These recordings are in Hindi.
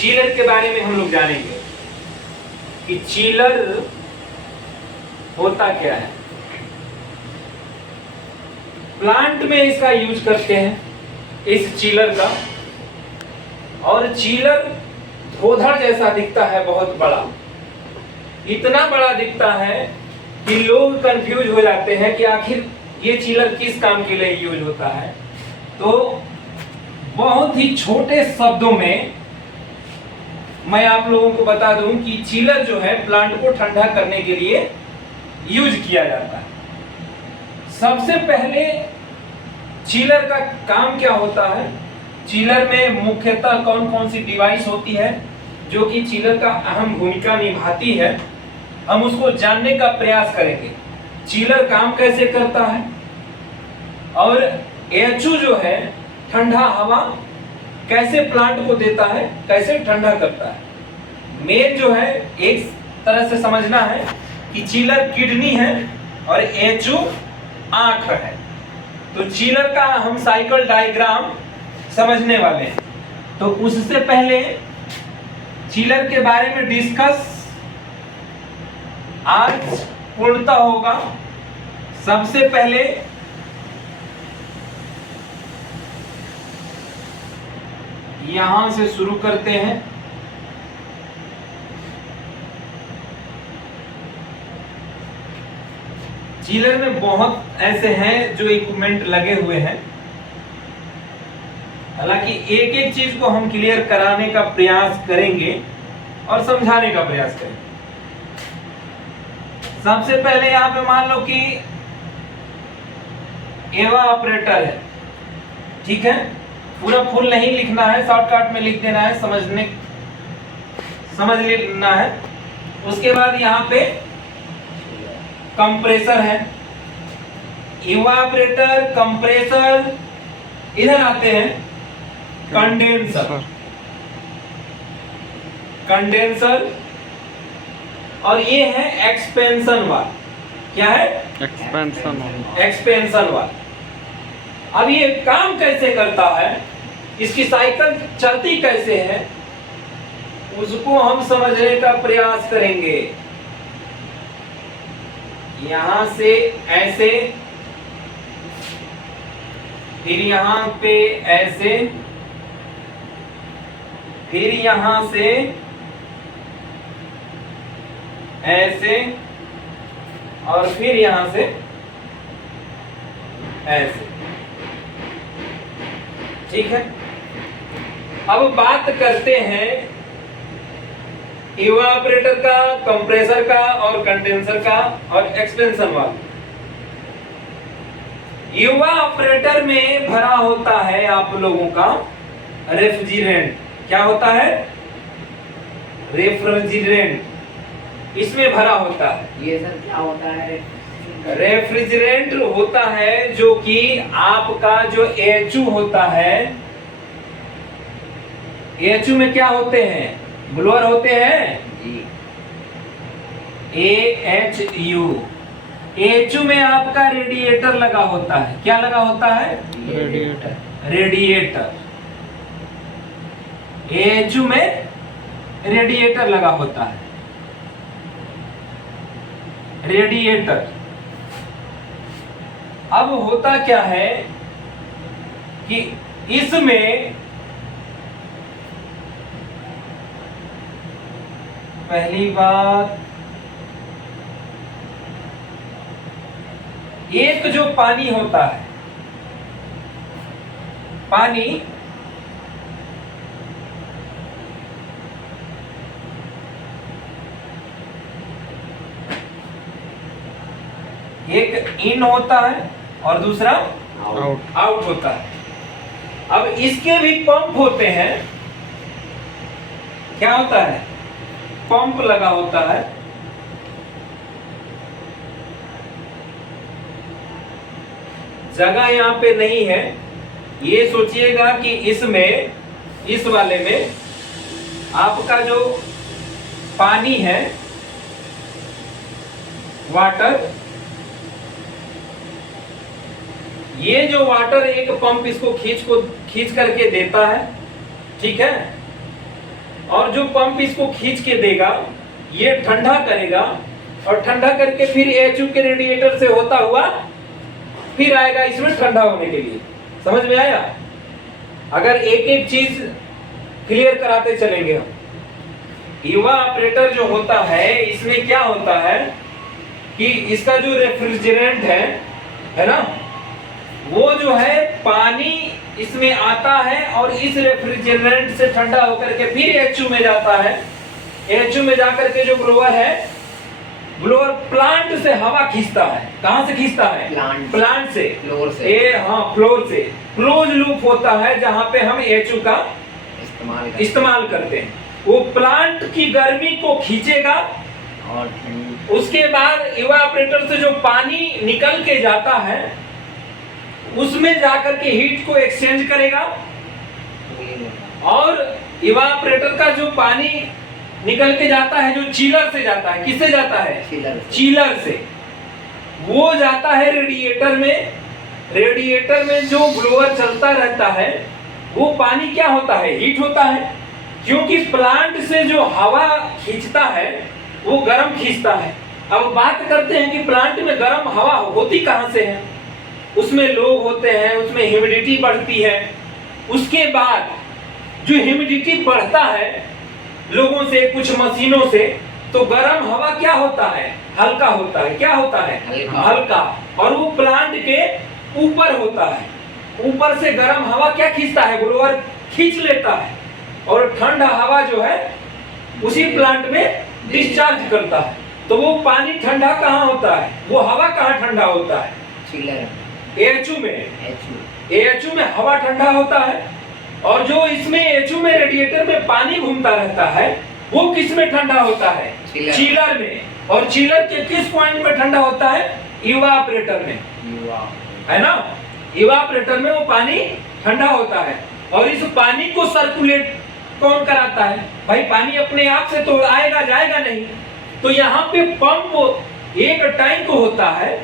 चिलर के बारे में हम लोग जानेंगे कि चिलर होता क्या है। प्लांट में इसका यूज करते हैं इस चिलर का, और चिलर धोधड़ जैसा दिखता है, बहुत बड़ा, इतना बड़ा दिखता है कि लोग कंफ्यूज हो जाते हैं कि आखिर ये चिलर किस काम के लिए यूज होता है। तो बहुत ही छोटे शब्दों में मैं आप लोगों को बता दूं कि चिलर जो है प्लांट को ठंडा करने के लिए यूज किया जाता है। सबसे पहले चिलर का काम क्या होता है, चिलर में मुख्यतः कौन कौन सी डिवाइस होती है जो कि चिलर का अहम भूमिका निभाती है, हम उसको जानने का प्रयास करेंगे। चिलर काम कैसे करता है और एचयू जो है ठंडा हवा कैसे प्लांट को देता है, कैसे ठंडा करता है। मेन जो है एक तरह से समझना है कि चिलर किडनी है और एचयू आंख है। तो चिलर का हम साइकिल डायग्राम समझने वाले हैं। तो उससे पहले चिलर के बारे में डिस्कस आज पूर्णता होगा। सबसे पहले यहां से शुरू करते हैं। चिलर में बहुत ऐसे हैं जो इक्विपमेंट लगे हुए हैं, हालांकि एक एक चीज को हम क्लियर कराने का प्रयास करेंगे और समझाने का प्रयास करेंगे। सबसे पहले यहां पे मान लो कि एवापोरेटर है, ठीक है। पूरा फुल नहीं लिखना है, शॉर्टकट में लिख देना है, समझ लेना है। उसके बाद यहाँ पे कंप्रेसर है, इवापोरेटर, कंप्रेसर, इधर आते हैं कंडेंसर, और ये है एक्सपेंशन वाल्व। क्या है? Expansion valve. अब ये काम कैसे करता है, इसकी साइकिल चलती कैसे है, उसको हम समझने का प्रयास करेंगे। यहां से ऐसे, फिर यहां पे ऐसे, फिर यहां से ऐसे, और फिर यहां से ऐसे, ठीक है। अब बात करते हैं इवापोरेटर का, कंप्रेसर का और कंडेंसर का और एक्सपेंशन वाल्व। इवापोरेटर में भरा होता है आप लोगों का रेफ्रिजरेंट। क्या होता है? रेफ्रिजरेंट इसमें भरा होता है। ये सर क्या होता है? रेफ्रिजरेंट होता है जो कि आपका जो एचयू होता है, एचयू में क्या होते हैं? ब्लोअर होते हैं, AHU। एचयू में आपका रेडिएटर लगा होता है। क्या लगा होता है? रेडिएटर। एचयू में रेडिएटर लगा होता है, रेडिएटर। अब होता क्या है कि इसमें पहली बात, एक जो पानी होता है, पानी एक इन होता है और दूसरा आउट होता है। अब इसके भी पंप होते हैं। क्या होता है? पंप लगा होता है। जगह यहाँ पे नहीं है, ये सोचिएगा कि इसमें, इस वाले में आपका जो पानी है, वाटर, ये जो वाटर एक पंप इसको खींच करके देता है, ठीक है। और जो पंप इसको खींच के देगा ये ठंडा करेगा, और ठंडा करके फिर एचयू के रेडिएटर से होता हुआ फिर आएगा इसमें ठंडा होने के लिए। समझ में आया? अगर एक एक चीज क्लियर कराते चलेंगे हम। इवापोरेटर जो होता है इसमें क्या होता है कि इसका जो रेफ्रिजरेंट है ना, वो जो है पानी इसमें आता है और इस रेफ्रिजरेंट से ठंडा होकर के फिर एचयू में जाता है। एचयू में जाकर के जो ब्लोअर है, ब्लोअर प्लांट से हवा खींचता है। कहां से खींचता है? प्लांट से, फ्लोर से। फ्लोर से क्लोज लूप होता है जहां पे हम एचयू का इस्तेमाल करते हैं। वो प्लांट की गर्मी को खींचेगा और उसके बाद इवापोरेटर से जो पानी निकल के जाता है उसमें जाकर के हीट को एक्सचेंज करेगा, और इवापोरेटर का जो पानी निकल के जाता है जो चिलर से जाता है, किससे जाता है? चिलर से। वो जाता है रेडिएटर में। रेडिएटर में जो ब्लोअर चलता रहता है वो पानी क्या होता है? हीट होता है, क्योंकि प्लांट से जो हवा खींचता है वो गर्म खींचता है। अब बात करते हैं कि प्लांट में गर्म हवा होती कहां से है? उसमें लोग होते हैं, उसमें ह्यूमिडिटी बढ़ती है। उसके बाद जो ह्यूमिडिटी बढ़ता है लोगों से, कुछ मशीनों से, तो गर्म हवा क्या होता है? हल्का होता है। क्या होता है? हल्का। और वो प्लांट के ऊपर होता है। ऊपर से गर्म हवा क्या खींचता है? ब्लोअर खींच लेता है, और ठंडा हवा जो है उसी प्लांट में डिस्चार्ज करता है। तो वो पानी ठंडा कहाँ होता है? वो हवा कहाँ ठंडा होता है? एचयू में। एचयू में हवा ठंडा होता है, और जो इसमें एचयू में रेडिएटर में पानी घूमता रहता है वो किस में ठंडा होता है? चिलर में। और चिलर के किस पॉइंट में ठंडा होता है? इवापोरेटर में, है ना? इवापोरेटर में वो पानी ठंडा होता है, और इस पानी को सर्कुलेट कौन कराता है? भाई पानी अपने आप से तो आएगा जाएगा नहीं, तो यहाँ पे पंप एक टैंक होता है,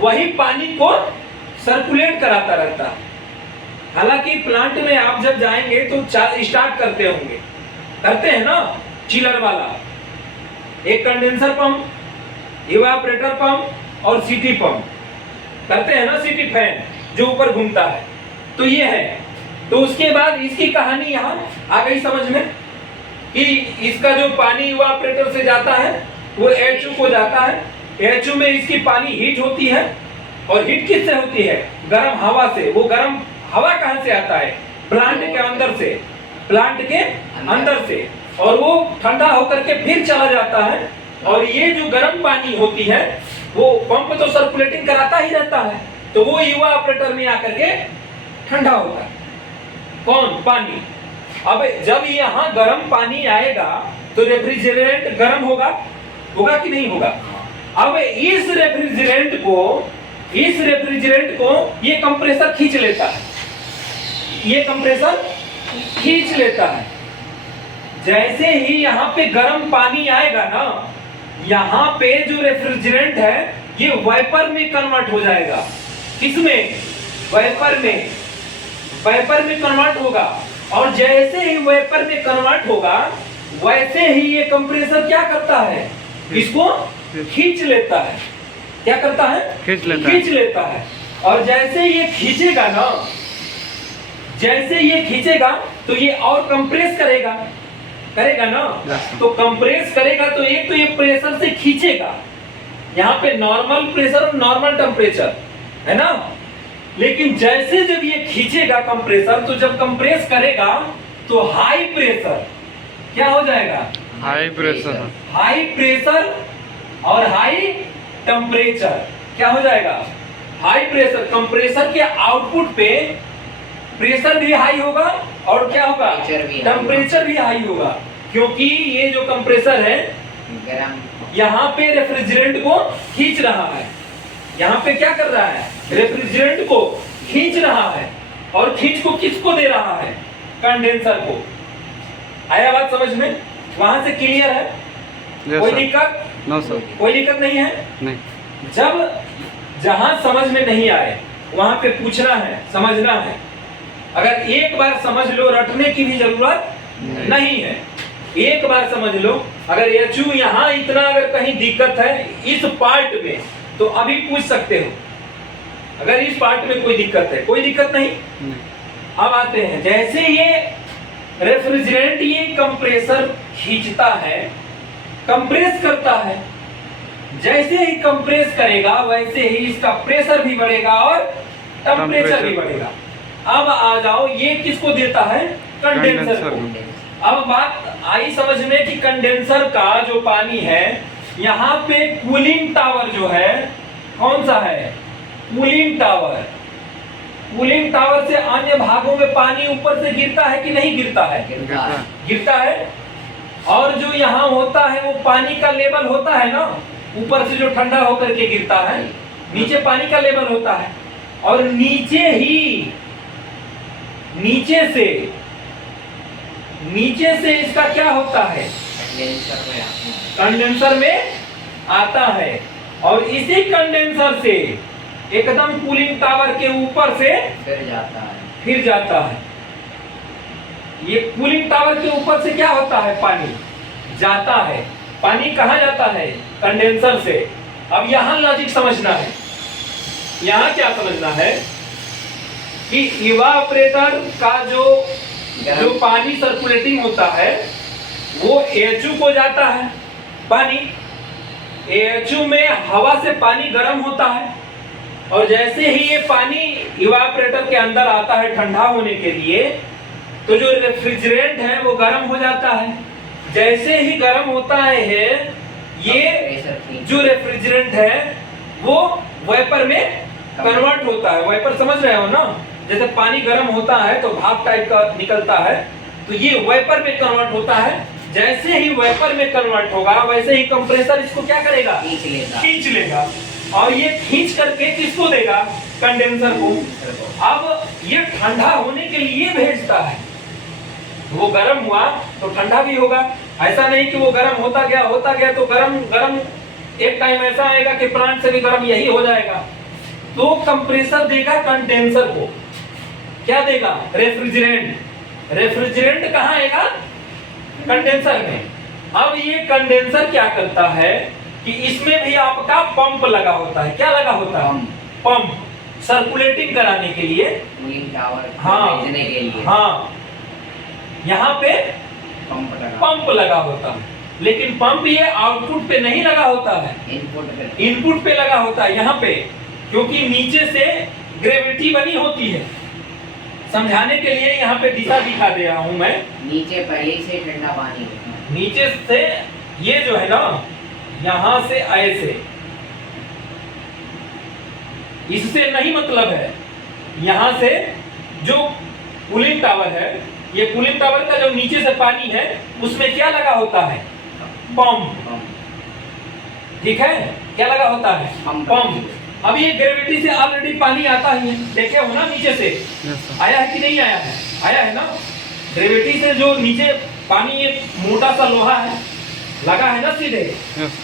वही पानी को सर्कुलेट कराता रहता है। हालांकि प्लांट में आप जब जाएंगे तो स्टार्ट करते होंगे, करते हैं ना, चिलर वाला, एक कंडेंसर पंप, इवापोरेटर पंप और सीटी पंप करते हैं ना, सीटी फैन जो ऊपर घूमता है। तो ये है। तो उसके बाद इसकी कहानी यहाँ आ गई समझ में कि इसका जो पानी इवापोरेटर से जाता है वो एचयू को जाता है। एचयू में इसकी पानी हीट होती है, और हीट किससे होती है? गर्म हवा से। वो गर्म हवा कहां से आता है? प्लांट के अंदर से। प्लांट के अंदर से, और वो ठंडा होकर के फिर चला जाता है। और ये जो गर्म पानी होती है वो पंप तो सर्कुलेटिंग कराता ही रहता है, तो वो इवापोरेटर में आकर के ठंडा होता है। कौन? पानी। अब जब यहाँ गर्म पानी आएगा तो रेफ्रिजरेंट गर्म होगा, होगा कि नहीं होगा? अब इस रेफ्रिजरेंट को ये कंप्रेसर खींच लेता है। ये कंप्रेसर खींच लेता है। जैसे ही यहाँ पे गर्म पानी आएगा ना, यहाँ पे जो रेफ्रिजरेंट है ये वाइपर में कन्वर्ट हो जाएगा। किसमें? वाइपर में। वाइपर में कन्वर्ट होगा, और जैसे ही वाइपर में कन्वर्ट होगा वैसे ही ये कंप्रेसर क्या करता है? इसको खींच लेता है। क्या करता है? खींच लेता है। और जैसे ये खींचेगा ना, जैसे ये खींचेगा तो ये और कंप्रेस करेगा ना। तो कंप्रेस करेगा तो एक तो ये प्रेशर से खींचेगा, यहाँ पे नॉर्मल प्रेशर और नॉर्मल टेम्परेचर है ना। लेकिन जैसे जब ये खींचेगा कंप्रेसर, तो जब कंप्रेस करेगा तो हाई प्रेशर क्या हो जाएगा? हाई प्रेशर और हाई टेम्परेचर क्या हो जाएगा? High pressure. कंप्रेसर के आउटपुट पे प्रेशर भी हाई होगा और क्या होगा? टेम्परेचर भी हाई होगा, क्योंकि ये जो कंप्रेसर है यहाँ पे रेफ्रिजरेंट को खींच रहा है। यहाँ पे क्या कर रहा है? रेफ्रिजरेंट को खींच रहा है, और खींच को किसको दे रहा है? कंडेंसर को। आया बात समझ में? वहां से क्लियर है? कोई दिक्कत? No sir. कोई दिक्कत नहीं है? नहीं। जब जहां समझ में नहीं आए वहां पे पूछना है, समझना है। अगर एक बार समझ लो, रटने की भी जरूरत नहीं है। एक बार समझ लो, अगर एचयू यहाँ इतना अगर कहीं दिक्कत है इस पार्ट में तो अभी पूछ सकते हो, अगर इस पार्ट में कोई दिक्कत है, कोई दिक्कत नहीं। अब आते हैं, जैसे ये रेफ्रिजरेंट ये कंप्रेसर खींचता है, कंप्रेस करता है, जैसे ही कंप्रेस करेगा वैसे ही इसका प्रेशर भी बढ़ेगा और टेम्परेचर भी बढ़ेगा। अब आ जाओ, ये किसको देता है? कंडेंसर को। अब बात आई समझ में कि कंडेंसर का जो पानी है, यहाँ पे कूलिंग टावर जो है कौन सा है? Cooling tower. कूलिंग टावर से अन्य भागों में पानी ऊपर से गिरता है कि नहीं गिरता है? गिरता है। और जो यहाँ होता है वो पानी का लेवल होता है ना, ऊपर से जो ठंडा होकर के गिरता है, नीचे पानी का लेवल होता है, और नीचे से इसका क्या होता है? कंडेंसर में आता है, और इसी कंडेंसर से एकदम कूलिंग टावर के ऊपर से फिर जाता है। ये कूलिंग टावर के ऊपर से क्या होता है? पानी जाता है। पानी कहाँ जाता है? कंडेंसर से। अब यहाँ लॉजिक समझना है, यहाँ क्या समझना है कि इवापोरेटर का जो पानी सर्कुलेटिंग होता है वो एचयू को जाता है पानी, एचयू में हवा से पानी गर्म होता है, और जैसे ही ये पानी इवापोरेटर के अंदर आता है ठंडा होने के लिए, तो जो रेफ्रिजरेंट है वो गर्म हो जाता है। जैसे ही गर्म होता है ये जो रेफ्रिजरेंट है वो वेपर में कन्वर्ट होता है। वेपर समझ रहे हो ना, जैसे पानी गर्म होता है तो भाप टाइप का निकलता है, तो ये वेपर में कन्वर्ट होता है। जैसे ही वेपर में कन्वर्ट होगा वैसे ही कंप्रेसर इसको क्या करेगा? खींच लेगा, और ये खींच करके किसको देगा? कंडेंसर को। अब ये ठंडा होने के लिए भेजता है, वो गर्म हुआ तो ठंडा भी होगा। ऐसा नहीं कि वो गर्म होता गया तो गर्म एक टाइम ऐसा आएगा कि प्लांट से भी गर्म यही हो जाएगा। तो कंप्रेसर देगा कंडेंसर को, क्या देगा? रेफ्रिजरेंट। रेफ्रिजरेंट कहाँ आएगा? कंडेंसर में। अब ये कंडेंसर क्या करता है कि इसमें भी आपका पंप लगा होता है। क्या लगा होता है? पंप, सर्कुलेटिंग कराने के लिए। हाँ, यहाँ पे पंप लगा होता है, लेकिन पंप ये आउटपुट पे नहीं लगा होता है, इनपुट पे लगा होता है यहाँ पे, क्योंकि नीचे से ग्रेविटी बनी होती है। समझाने के लिए यहाँ पे दिशा दिखा दे रहा हूँ मैं। नीचे पहले से ठंडा पानी होता है, नीचे से ये जो है ना, यहाँ से ऐसे, इससे नहीं मतलब है। यहाँ से जो कूलिंग टावर है, ये कूलिंग टावर का जो नीचे से पानी है उसमें क्या लगा होता है? पंप। ठीक है, क्या लगा होता है? पंप। अब ये ग्रेविटी से ऑलरेडी पानी आता ही है, देखे हो ना नीचे से आया है कि नहीं आया है? आया है ना। ग्रेविटी से जो नीचे पानी, ये मोटा सा लोहा है लगा है ना सीधे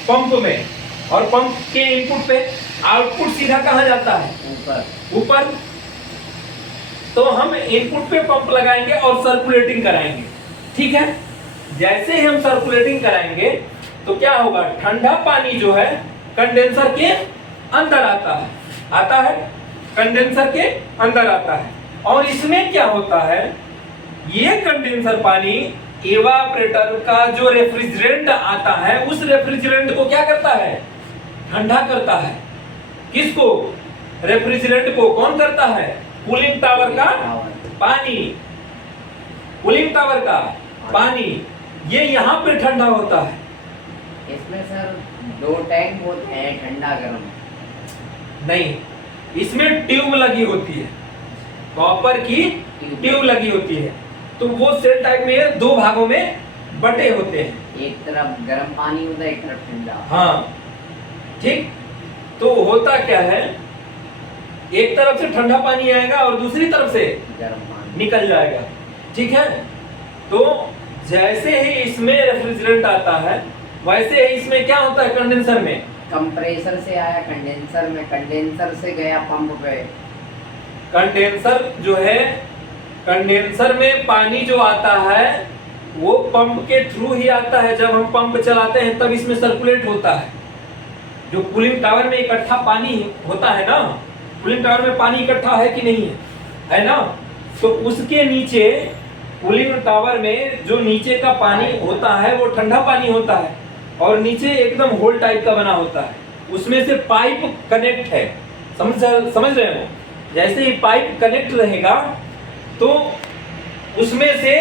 पंप में, और पंप के इनपुट पे आउटपुट सीधा कहाँ जाता है? ऊपर। तो हम इनपुट पे पंप लगाएंगे और सर्कुलेटिंग कराएंगे। ठीक है, जैसे ही हम सर्कुलेटिंग कराएंगे तो क्या होगा? ठंडा पानी जो है कंडेंसर के अंदर आता है, कंडेंसर के अंदर आता है। और इसमें क्या होता है? ये कंडेंसर पानी इवापोरेटर का जो रेफ्रिजरेंट आता है, उस रेफ्रिजरेंट को क्या करता है? ठंडा करता है। किसको? रेफ्रिजरेंट को। कौन करता है? कूलिंग टावर का पानी। कूलिंग टावर का पानी ये यहाँ पे ठंडा होता है। इसमें सर 2 टैंक होते हैं, ठंडा गर्म नहीं, इसमें ट्यूब लगी होती है, कॉपर की ट्यूब लगी होती है। तो वो सेल टाइप में 2 भागों में बटे होते हैं, एक तरफ गर्म पानी होता है, एक तरफ ठंडा। हाँ ठीक। तो होता क्या है, एक तरफ से ठंडा पानी आएगा और दूसरी तरफ से गर्म पानी निकल जाएगा। ठीक है, तो जैसे ही इसमें रेफ्रिजरेंट आता है वैसे ही इसमें क्या होता है? कंडेंसर में कंप्रेसर से आया कंडेंसर में, कंडेंसर से गया पंप पे। कंडेंसर जो है, कंडेंसर में पानी जो आता है वो पंप के थ्रू ही आता है। जब हम पंप चलाते हैं तब इसमें सर्कुलेट होता है। जो कूलिंग टावर में इकट्ठा पानी होता है ना, कूलिंग टावर में पानी इकट्ठा है कि नहीं है ना, तो उसके नीचे कूलिंग टावर में जो नीचे का पानी होता है वो ठंडा पानी होता है और नीचे एकदम होल टाइप का बना होता है। उसमें से पाइप कनेक्ट है, समझ रहे हो? जैसे ही पाइप कनेक्ट रहेगा तो उसमें से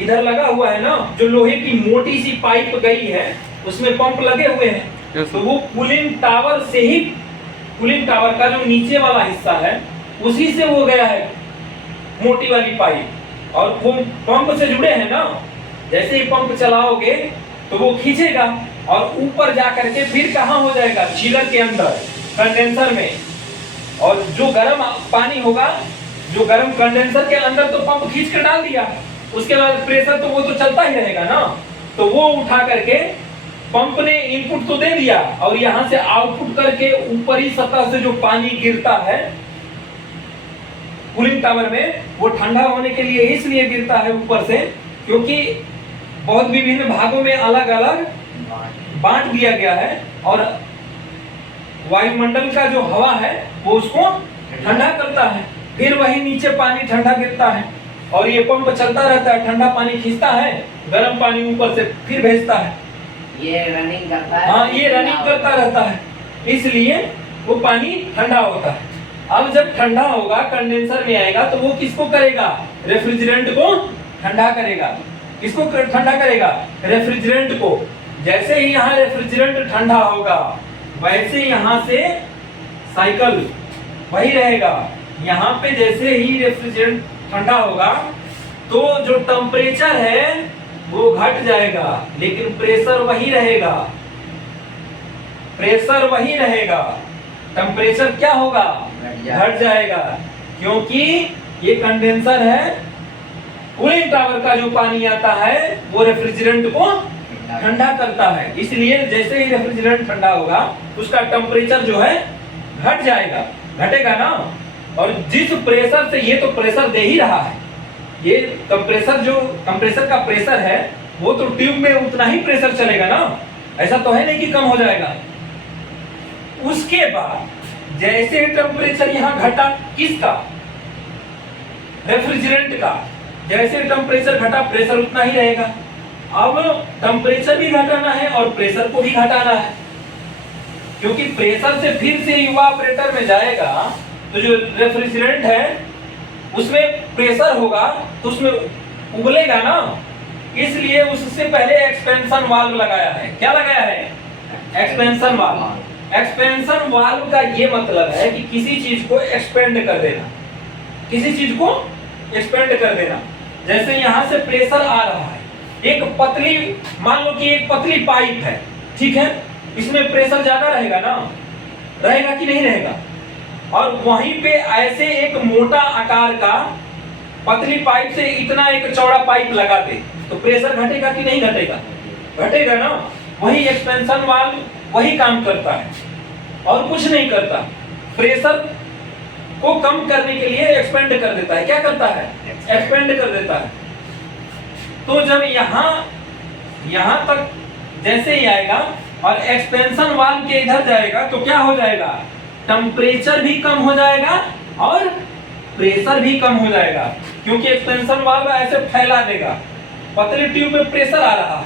इधर लगा हुआ है ना, जो लोहे की मोटी सी पाइप गई है उसमें पंप लगे हुए हैं। तो वो कूलिंग टावर से ही, कूलिंग टावर का जो नीचे वाला हिस्सा है उसी से वो गया है मोटी वाली पाइप, और वो पंप से जुड़े हैं ना। जैसे ही पंप चलाओगे तो वो खींचेगा और ऊपर जा करके फिर कहाँ हो जाएगा, चिलर के अंदर, कंडेंसर में। और जो गर्म पानी होगा, जो गर्म कंडेंसर के अंदर तो पंप खींच कर डाल दिया, उसके बाद प्रेशर तो वो तो चलता ही रहेगा ना, तो वो उठा करके पंप ने इनपुट तो दे दिया और यहाँ से आउटपुट करके ऊपरी सतह से जो पानी गिरता है कूलिंग टावर में, वो ठंडा होने के लिए इसलिए गिरता है ऊपर से, क्योंकि बहुत विभिन्न भागों में अलग अलग बांट दिया गया है और वायुमंडल का जो हवा है वो उसको ठंडा करता है। फिर वही नीचे पानी ठंडा गिरता है और ये पंप चलता रहता है, ठंडा पानी खींचता है, गर्म पानी ऊपर से फिर भेजता है। ये रनिंग करता है। हाँ, ये रनिंग करता रहता है, इसलिए वो पानी ठंडा होता है। अब जब ठंडा होगा, कंडेंसर में आएगा तो वो किसको करेगा, रेफ्रिजरेंट को ठंडा करेगा। किसको ठंडा करेगा, रेफ्रिजरेंट को। जैसे ही यहाँ रेफ्रिजरेंट ठंडा होगा वैसे यहाँ से साइकिल वही रहेगा। यहाँ पे जैसे ही रेफ्रिजरेंट ठंडा होगा तो जो टेम्परेचर है वो घट जाएगा, लेकिन प्रेशर वही रहेगा। प्रेशर वही रहेगा, टेम्परेचर क्या होगा, घट जाएगा, क्योंकि ये कंडेंसर है। कूलिंग टावर का जो पानी आता है वो रेफ्रिजरेंट को ठंडा करता है, इसलिए जैसे ही रेफ्रिजरेंट ठंडा होगा उसका टेम्परेचर जो है घट जाएगा, घटेगा ना। और जिस प्रेशर से, ये तो प्रेशर दे ही रहा है, ये कंप्रेसर, जो कंप्रेसर का प्रेशर है वो तो ट्यूब में उतना ही प्रेशर चलेगा ना, ऐसा तो है नहीं कि कम हो जाएगा। उसके बाद जैसे टेम्परेचर यहाँ घटा, किसका, रेफ्रिजरेंट का, जैसे टेम्परेचर घटा प्रेशर उतना ही रहेगा। अब टेम्परेचर भी घटाना है और प्रेशर को भी घटाना है, क्योंकि प्रेशर से फिर से इवापोरेटर में जाएगा तो जो रेफ्रिजरेंट है उसमें प्रेशर होगा तो उसमें उबलेगा ना, इसलिए उससे पहले एक्सपेंशन वाल्व लगाया है। क्या लगाया है, एक्सपेंशन वाल्व। एक्सपेंशन वाल्व का ये मतलब है कि किसी चीज को एक्सपेंड कर देना, किसी चीज को एक्सपेंड कर देना। जैसे यहाँ से प्रेशर आ रहा है, एक पतली, मान लो कि एक पतली पाइप है, ठीक है, इसमें प्रेशर ज्यादा रहेगा ना, रहेगा कि नहीं रहेगा। और वहीं पे ऐसे एक मोटा आकार का पतली पाइप से इतना एक चौड़ा पाइप लगा दे तो प्रेशर घटेगा कि नहीं घटेगा, घटेगा ना। वही एक्सपेंशन वाल्व वही काम करता है और कुछ नहीं करता, प्रेशर को कम करने के लिए एक्सपेंड कर देता है। क्या करता है, एक्सपेंड कर देता है। तो जब यहाँ तक जैसे ही आएगा और एक्सपेंशन वाल्व के इधर जाएगा तो क्या हो जाएगा, टेम्परेचर भी कम हो जाएगा और प्रेशर भी कम हो जाएगा, क्योंकि एक्सपेंशन वाल्व ऐसे फैला देगा। पतली ट्यूब में प्रेशर आ रहा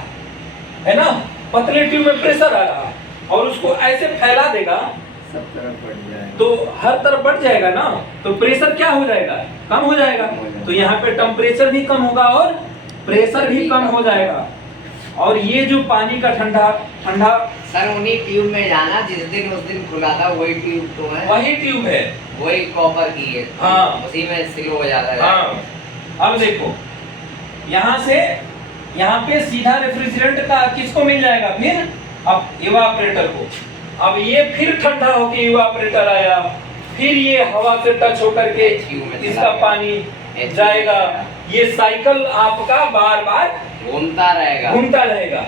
है ना, पतली ट्यूब में प्रेशर आ रहा है और उसको ऐसे फैला देगा, सब तरफ बढ़ जाएगा, तो हर तरफ बढ़ जाएगा ना, तो प्रेशर क्या हो जाएगा, कम हो जाएगा। तो यहाँ पे टेम्परेचर भी कम होगा और प्रेशर भी कम हो जाएगा। और ये जो पानी का ठंडा सर उन्हीं ट्यूब में जाना जिस दिन उस दिन खुला था, वही ट्यूब तो है, वही ट्यूब है, वही कॉपर की है। हाँ, उसी में स्लो हो जाता है। हाँ, अब देखो यहाँ से यहाँ पे सीधा रेफ्रिजरेंट का किसको मिल जाएगा फिर, अब इवापोरेटर को। अब ये फिर ठंडा होके इवापोरेटर आया, फिर ये हवा से टच होकर के इसका पानी जाएगा। ये साइकिल आपका बार बार घूमता रहेगा,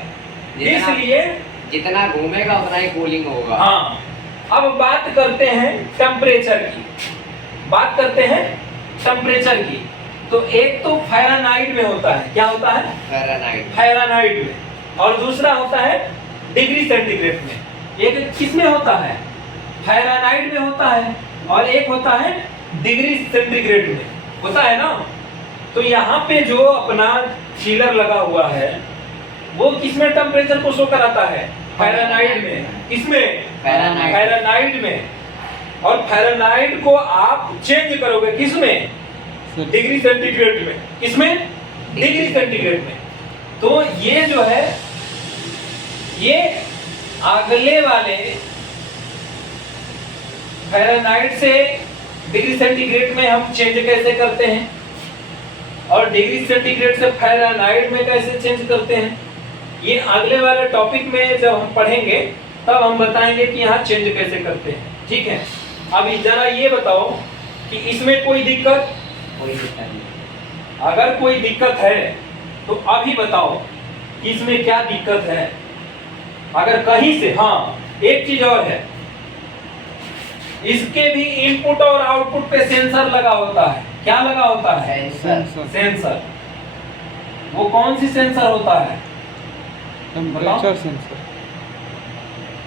इसलिए जितना घूमेगा उतना ही कूलिंग होगा। हाँ, अब बात करते हैं टेम्परेचर की, बात करते हैं टेम्परेचर की। तो एक तो फ़ारेनहाइट में होता है, क्या होता है? फ़ारेनहाइट। फ़ारेनहाइट में, और दूसरा होता है डिग्री सेंटीग्रेड में। एक किस में होता है? फ़ारेनहाइट में होता है, और एक होता है डिग्री सेंटीग्रेड में, होता है ना। तो यहाँ पे जो अपना चिलर लगा हुआ है वो किसमें टेम्परेचर को शो कराता है? फ़ारेनहाइट में। किसमें? फ़ारेनहाइट में। और फ़ारेनहाइट को आप चेंज करोगे किसमें? डिग्री सेंटीग्रेड में। किसमें? डिग्री सेंटीग्रेड में। तो ये जो है, ये अगले वाले फ़ारेनहाइट से डिग्री सेंटीग्रेड में हम चेंज कैसे करते हैं, और डिग्री सेंटीग्रेड से फ़ारेनहाइट में कैसे चेंज करते हैं, ये अगले वाले टॉपिक में जब हम पढ़ेंगे तब हम बताएंगे कि यहाँ चेंज कैसे करते हैं। ठीक है, अभी जरा ये बताओ कि इसमें कोई दिक्कत? कोई दिक्कत नहीं। अगर कोई दिक्कत है तो अभी बताओ कि इसमें क्या दिक्कत है। अगर कहीं से, हाँ एक चीज और है, इसके भी इनपुट और आउटपुट पे सेंसर लगा होता है। क्या लगा होता है? सेंसर। वो कौन सी सेंसर होता है? टेम्परेचर सेंसर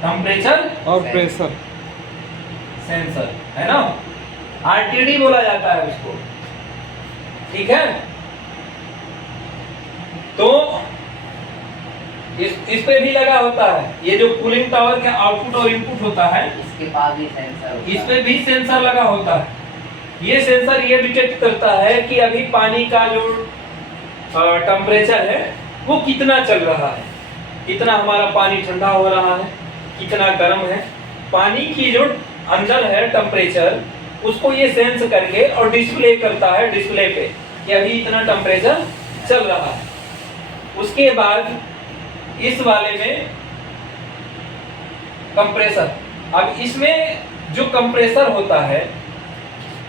टेम्परेचर और प्रेशर सेंसर, है ना। आरटीडी बोला जाता है उसको। ठीक है, तो इस पे भी लगा होता है। ये जो कूलिंग टावर का आउटपुट और इनपुट होता है, इसके पास भी सेंसर होता इस है। पे भी सेंसर लगा होता है। ये सेंसर ये डिटेक्ट करता है कि अभी पानी का जो टेम्परेचर है वो कितना चल रहा है, कितना हमारा पानी ठंडा हो रहा है, कितना गर्म है। पानी की जो अंदर है टेम्परेचर, उसको ये सेंस करके और डिस्प्ले करता है डिस्प्ले पे कि अभी इतना टेम्परेचर चल रहा है। उसके बाद इस वाले में कंप्रेसर। अब इसमें जो कंप्रेसर होता है,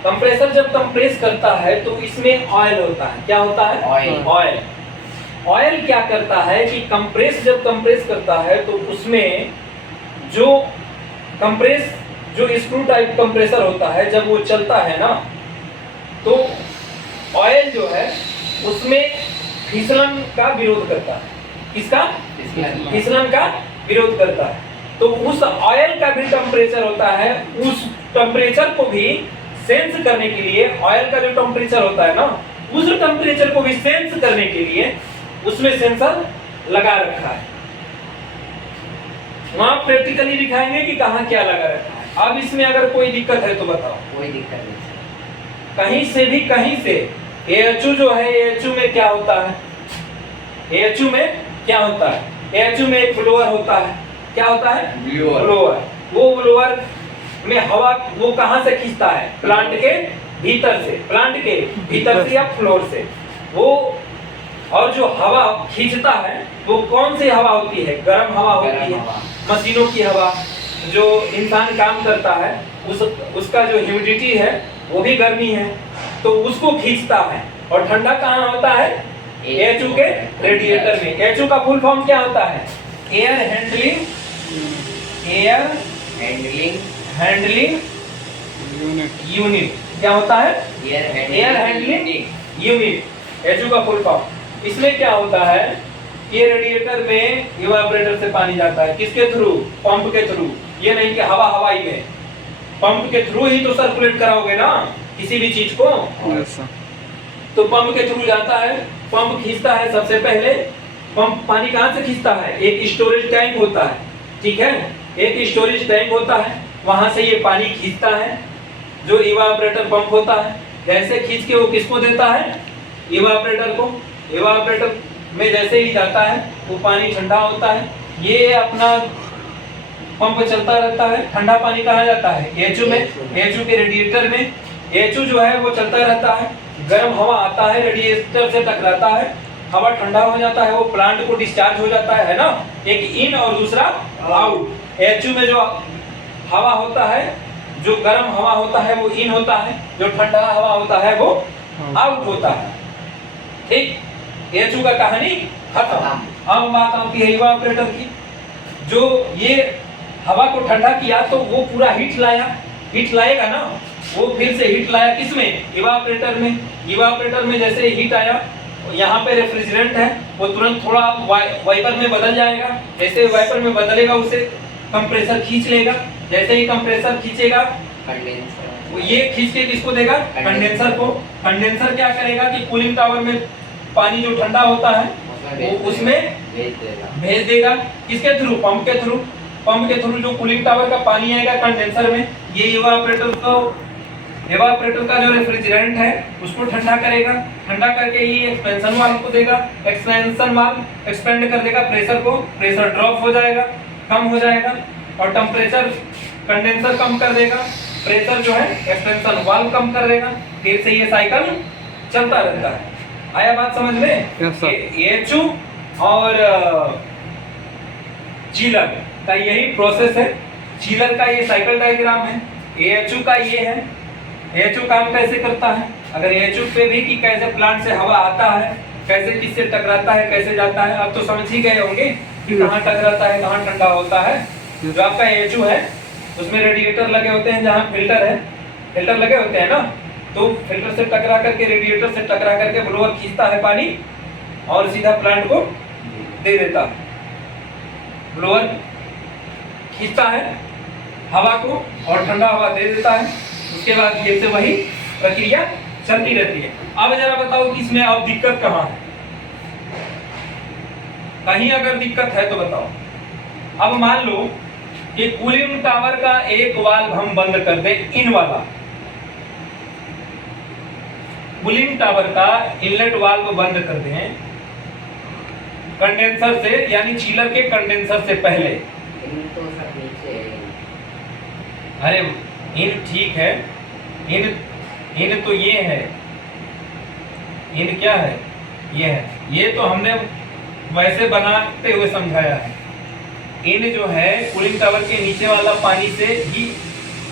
कंप्रेसर जब कंप्रेस करता है तो इसमें ऑयल होता है। क्या होता है? ऑयल। ऑयल क्या करता है कि जब कंप्रेस करता है तो उसमें जो कंप्रेस, जो स्क्रू टाइप कंप्रेसर होता है, जब वो चलता है ना, तो ऑयल जो है उसमें फिसलन का विरोध करता है। किसका? फिसलन का विरोध करता है। तो उस ऑयल का भी टेम्परेचर होता है, उस टेम्परेचर को भी सेंस करने के लिए, ऑयल का जो टेम्परेचर होता है ना, उस टेम्परेचर को भी सेंस करने के लिए उसमें सेंसर लगा रखा है। वहां प्रैक्टिकली दिखाएंगे कि कहाँ क्या लगा रखा है। अब इसमें अगर कोई दिक्कत है तो बताओ। कोई दिक्कत नहीं। कहीं से भी, कहीं से AHU जो है, AHU में क्या होता है? AHU में क्या होता है? AHU में एक ब्लोअर होता है। क्या होता है? ब्लोअर। वो ब्लोअर में हवा वो कहाँ से खींचता है? प्लांट के भीतर से, प्लांट के भीतर से या फ्लोर से वो। और जो हवा खींचता है वो कौन सी हवा होती है? गर्म हवा होती है, मशीनों की हवा। जो इंसान काम करता है उसका जो ह्यूमिडिटी है वो भी गर्मी है, तो उसको खींचता है। और ठंडा कहाँ होता है? AHU के रेडिएटर में। AHU का फुल फॉर्म क्या होता है? Air handling unit. क्या होता है? एयर हैंडलिंग यूनिट, AHU का फुल फॉर्म। इसमें क्या होता है? ये रेडिएटर में इवापोरेटर से पानी जाता है। किसके थ्रू? पंप के थ्रू। ये नहीं कि हवाई में, पंप के थ्रू ही तो सर्कुलेट कराओगे ना किसी भी चीज को। तो पंप के थ्रू जाता है, पंप खींचता है। सबसे पहले पंप पानी कहाँ से खींचता है? एक स्टोरेज टैंक होता है। ठीक है, एक स्टोरेज टैंक होता है, वहां से ये पानी खींचता है। जो इवापोरेटर पंप होता है, जैसे खींच के वो किसको देता है? इवापोरेटर को। इवापोरेटर में जैसे ही जाता है वो पानी ठंडा होता है। ये अपना पंप चलता रहता है। ठंडा पानी कहाँ जाता है? AHU में, AHU के रेडिएटर में। AHU जो है वो चलता रहता है। गर्म हवा आता है, रेडिएटर से टकराता है, हवा ठंडा हो जाता है, वो प्लांट को डिस्चार्ज हो जाता है ना। एक इन और दूसरा आउट। AHU में जो हवा होता है, जो गर्म हवा होता है वो इन होता है, जो ठंडा हवा होता है वो आउट होता है। ठीक, AHU का कहानी खत्म। अब बात आती है इवापोरेटर की। जो ये हवा को ठंडा किया तो वो पूरा हीट लाया, हीट लाएगा ना, वो फिर से हीट लाया किसमें, इवापोरेटर में। इवापोरेटर में जैसे हीट आया, यहाँ पे रेफ्रिजरेंट है, वो तुरंत थोड़ा वाइपर में बदल जाएगा। जैसे वाइपर में बदलेगा उसे कंप्रेसर खींच लेगा। जैसे ही कंप्रेसर खींचेगा कंडेंसर वो ये खींच के किसको देगा, कंडेंसर को। कंडेंसर क्या करेगा कि कूलिंग टावर में पानी जो ठंडा होता है वो उसमें भेज देगा। किसके थ्रू, पंप के थ्रू। पंप के थ्रू जो कूलिंग टावर का पानी आएगा कंडेंसर में, ये इवापोरेटर का जो रेफ्रिजरेंट है उसको ठंडा करेगा। ठंडा करके ये एक्सपेंशन वाल्व को देगा। एक्सपेंशन वाल्व एक्सपेंड कर देगा प्रेशर को, प्रेशर ड्रॉप हो जाएगा, कम हो जाएगा, और टेम्परेचर कंडेंसर कम कर देगा, प्रेशर जो है एक्सपेंशन वाल्व कम कर देगा। फिर से ये साइकिल चलता रहता है। आया बात समझ में? Yes, sir. एएचयू और चीलर का यही प्रोसेस है। चीलर का ये साइकिल डायग्राम है, एएचयू का ये है। एएचयू काम कैसे करता है, अगर एएचयू पे भी कि कैसे प्लांट से हवा आता है, कैसे किससे टकराता है, कैसे जाता है, आप तो समझ ही गए होंगे कि कहाँ टकराता है, कहाँ ठंडा होता है। जो आपका एएचयू है उसमें रेडिएटर लगे होते हैं, जहाँ फिल्टर है, फिल्टर लगे होते हैं ना, तो फिल्टर से टकरा करके, रेडिएटर से टकरा करके ब्लोअर खींचता है पानी और सीधा प्लांट को दे देता है। ब्लोअर खींचता है हवा को और ठंडा हवा दे देता है। उसके बाद फिर से वही प्रक्रिया चलती रहती है। अब जरा बताओ कि इसमें अब दिक्कत कहाँ है, कहीं अगर दिक्कत है तो बताओ। अब मान लो कि कूलिंग टावर का एक वाल्व हम बंद कर दें, इन वाला कूलिंग टावर का इनलेट वाल्व बंद कर दें कंडेंसर से, यानी चीलर के कंडेंसर से पहले। तो सब नीचे है। अरे इन ठीक है, इन तो ये है, इन क्या है, ये है, ये तो हमने वैसे बनाते हुए समझाया है। इन जो है कूलिंग टावर के नीचे वाला पानी से ही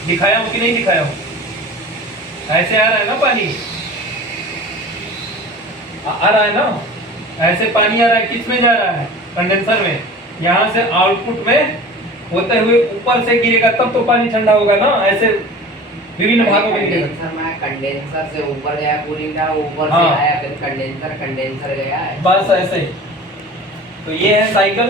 दिखाया हूं कि नहीं दिखाया हूं, ऐसे आ रहा है ना पानी, आ रहा है ना, ऐसे पानी आ रहा है, किस में जा रहा है, कंडेंसर में। यहाँ से आउटपुट में होते हुए ऊपर से गिरेगा तब तो पानी ठंडा होगा ना, ऐसे विभिन्न भागों में गिरेगा। कंडेंसर से ऊपर गया कूलिंग टावर, ऊपर से हाँ। आया, फिर कंडेंसर गया है। बस ऐसे ही। तो ये है साइकिल,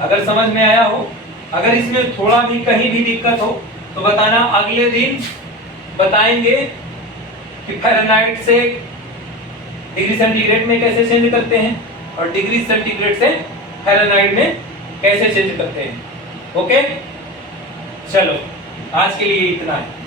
अगर समझ में आया हो। अगर इसमें थोड़ा भी कहीं भी दिक्कत हो तो बताना, अगले दिन बताएंगे कि फ़ारेनहाइट से डिग्री सेंटीग्रेड में कैसे चेंज करते हैं और डिग्री सेंटीग्रेड से फ़ारेनहाइट में कैसे चेंज करते हैं। ओके, चलो आज के लिए इतना है।